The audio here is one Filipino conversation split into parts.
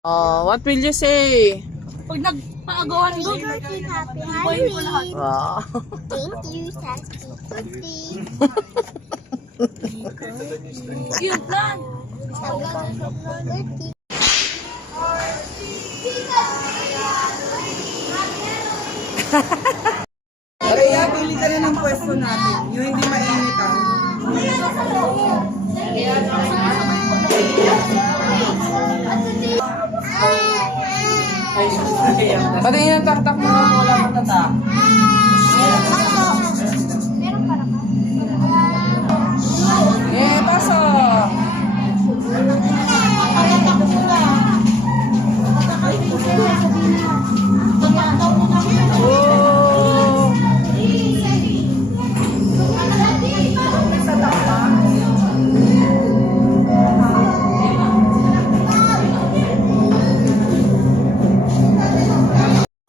What will you say? Pag nagpaagawan ko, Happy tubuhin ko lahat. Wow. Thank you, Sassy Kitty. Cute lang. Kaya pili ka na ng pwesto natin. Yung hindi mainit ah. Patingin ang taktak mo. Wala kang tatak. Pasok.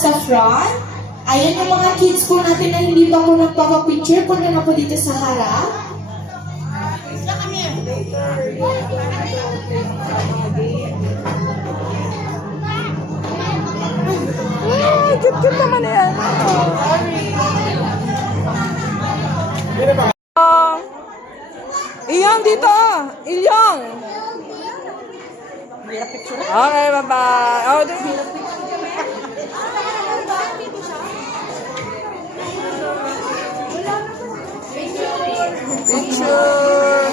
Sa front, ayan yung mga kids po natin na hindi pa po nagpapapicture. Punta na po dito sa harap. Cute naman yan. Iyong dito. Iyong. Okay, bye-bye. Oh, picture.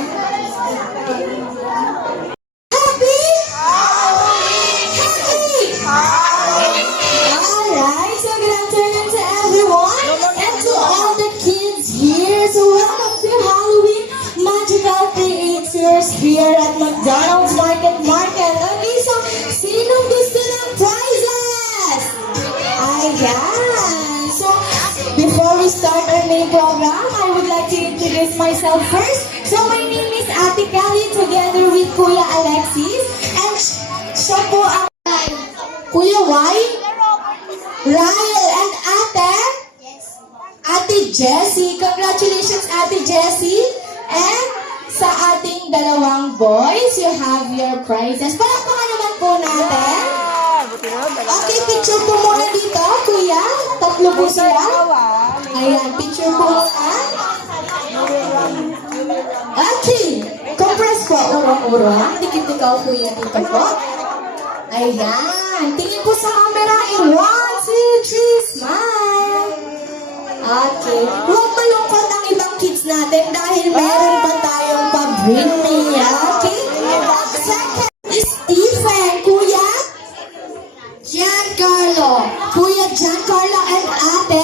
Happy? Alright, so good afternoon to everyone and to all the kids here. So welcome to Halloween Magical Creators here at McDonald's Market. Okay, so sinong gusto ng prizes? Ayan. So before we start our main program, I would like to introduce myself first. So my name is Ate Kelly together with Kuya Alexis and siya po ang Kuya Y, Ryle and Ate Jessie. Congratulations Ate Jessie. And sa ating dalawang boys, you have your prizes. Palakpakan naman po natin. Okay, picture po muna dito, Kuya. Tatlo po sila. Ayan, picture po muna. Okay, compress po, urong-urong. Dikit ikaw, Kuya, dito po. Ayan, tingin po sa camera in 1, 2, 3, smile. Okay, huwag malungkot ang ibang kids natin dahil meron pa tayong pag-bring niya. Okay, second is Stephen, Kuya Giancarlo. Kuya Giancarlo and Ate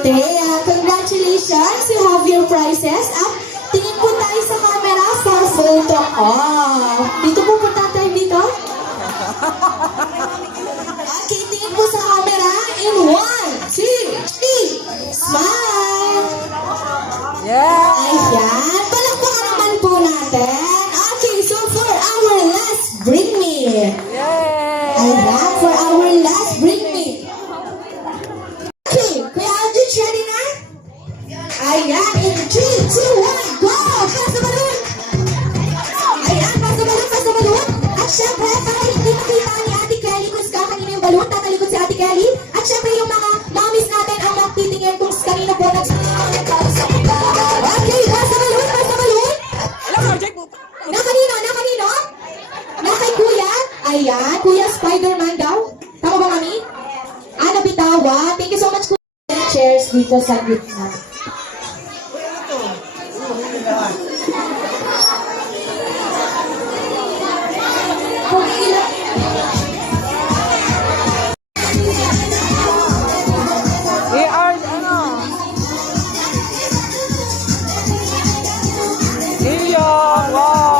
Thea. Congratulations, you have your prizes. At tingin po tayo sa camera for photo off. Dito po punta tayo dito. Okay, tingin po sa camera in 1, 2, 3. Smile. Yeah. Ayan, palakpakan naman po natin. Okay, so for our last bring me. Yay. Ayan, for our last bring me. Okay, Kuya Aldrich, ready na? Ayan, in 3, 2, 1, go! Pass the balloon! Ayan, pass the balloon. At syempre, para hindi makita ni Ate Kelly kung saan kanina yung balloon, tatalikod si Ate Kelly. At syempre, yung mga mommies natin ang magtitingin kung kanina po Okay, pass the balloon. Na kanino? Na kay Kuya? Ayan, Kuya Spider-Man daw. Tama ba, Mami? Nabitawan. Thank you so much, Kuya. Chairs dito sa gitna. Kung ilan... Iyong. Wow.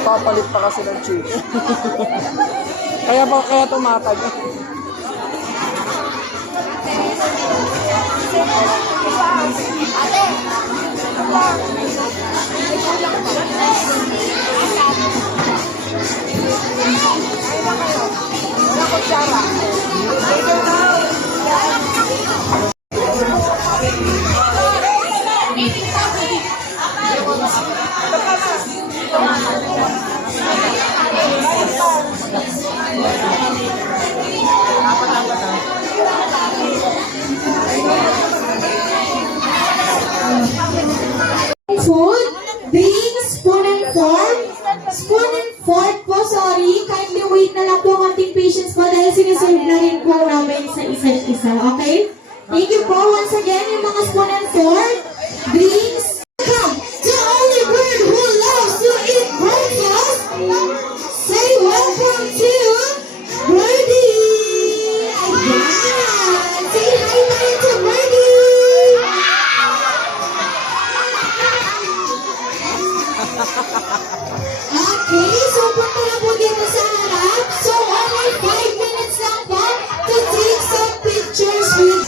Papalit pa kasi ng chicken. kaya tumatag. Food, drinks, spoon and fork. Spoon and fork po, sorry. Kindly wait na lang po ang ating patience po dahil siniserve na rin po namin sa isa't isa. Okay? Thank you po once again yung mga spoon and fork, drinks. Come, the only bird who loves to eat breakfast. Say welcome to Birdie. Ayan. Say hi tayo to Birdie. Okay, so punta na po dito sa harap. So only 5 minutes lang po to take some pictures with.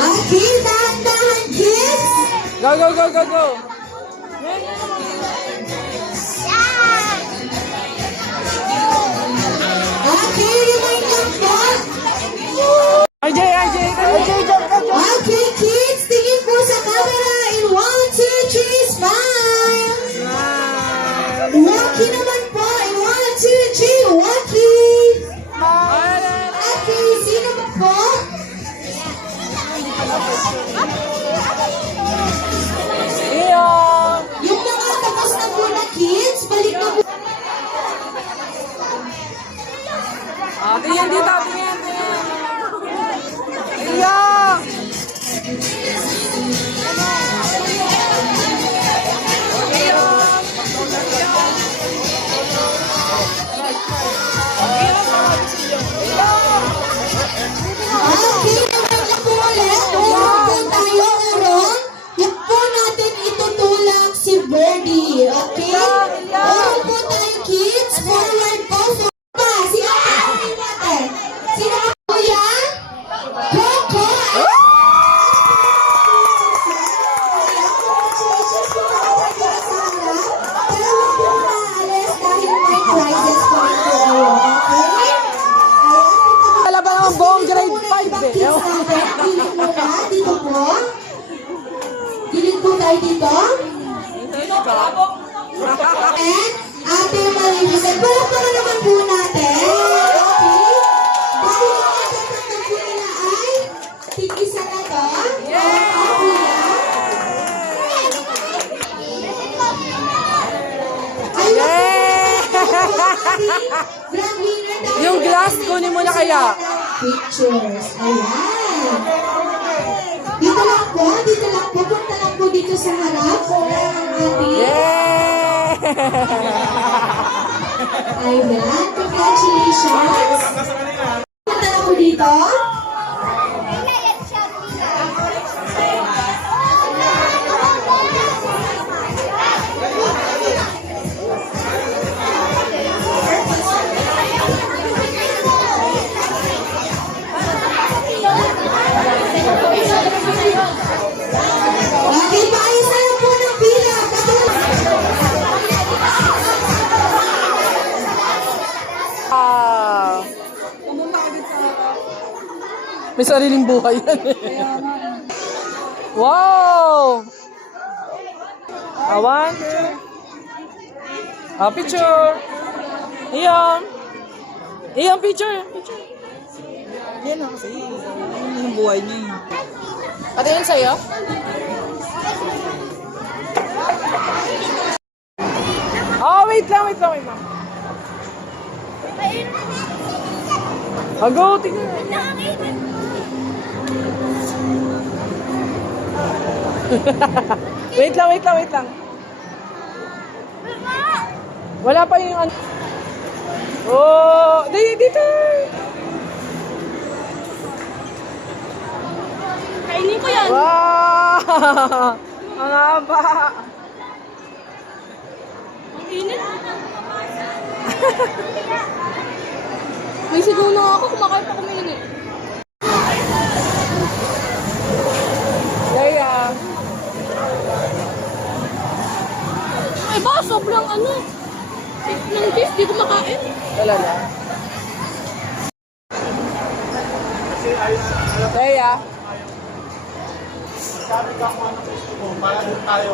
Okay, dahan-dahan kids. Go, go, go, go, go. Okay, remind lang po. RJ, RJ, RJ, jump, jump, jump. Okay, kids, tingin po sa camera in 1, 2, 3, smile. Walkie naman po in 1, 2, 3, walkie. Okay, sino pa po? Iyan. Yung mga tapos na po na kids, balik na po. Tingnan dito, tingnan, tingnan. Iyan. Okay, naman lang po ulit. Meron po tayo ngayon. Huwag po natin itutulak si Birdie. Okay? Meron po tayo kids. Forward po. Sino ka po natin? Sino ka po yan? Coco. Congratulations po natin dyan sa harap. Pero huwag po maalis dahil may prizes po rin po kayo. Okay? Wala ba naman buong grade 5 eh? Gilid muna, dito po. Gilid po tayo dito. And Ate Marivisan, palakpakan naman po natin. Okay? Dahil ang tatanggap po nila ay tig-isa na to. Grand winner dahil Yung glass, kunin mo na kaya. pictures. Ayan. Dito lang po, dito lang po. Punta lang po dito sa harap. Ang ating. Yay! Ayan. Congratulations. Punta lang po dito. Okay, paayos na lang po ng pila. May sariling buhay yan eh. Wow! One, two. Picture. Iyan. Iyan, picture. Picture. Yan lang kasi. Yung buhay niya eh. Patingin sa'yo? Oh, wait lang, wait lang, wait lang. Go, tingnan. Wait lang, wait lang, wait lang. Wala pa yung ano. Oh, dito. Kainin ko yan. Wow! Ang haba. Ang init. May sigaw na ako, kumakain pa kami nun eh. ano. Ng cheese, di ko makain. Talaga. Kaya. Sabi ka kung ano gusto mo, para tayo.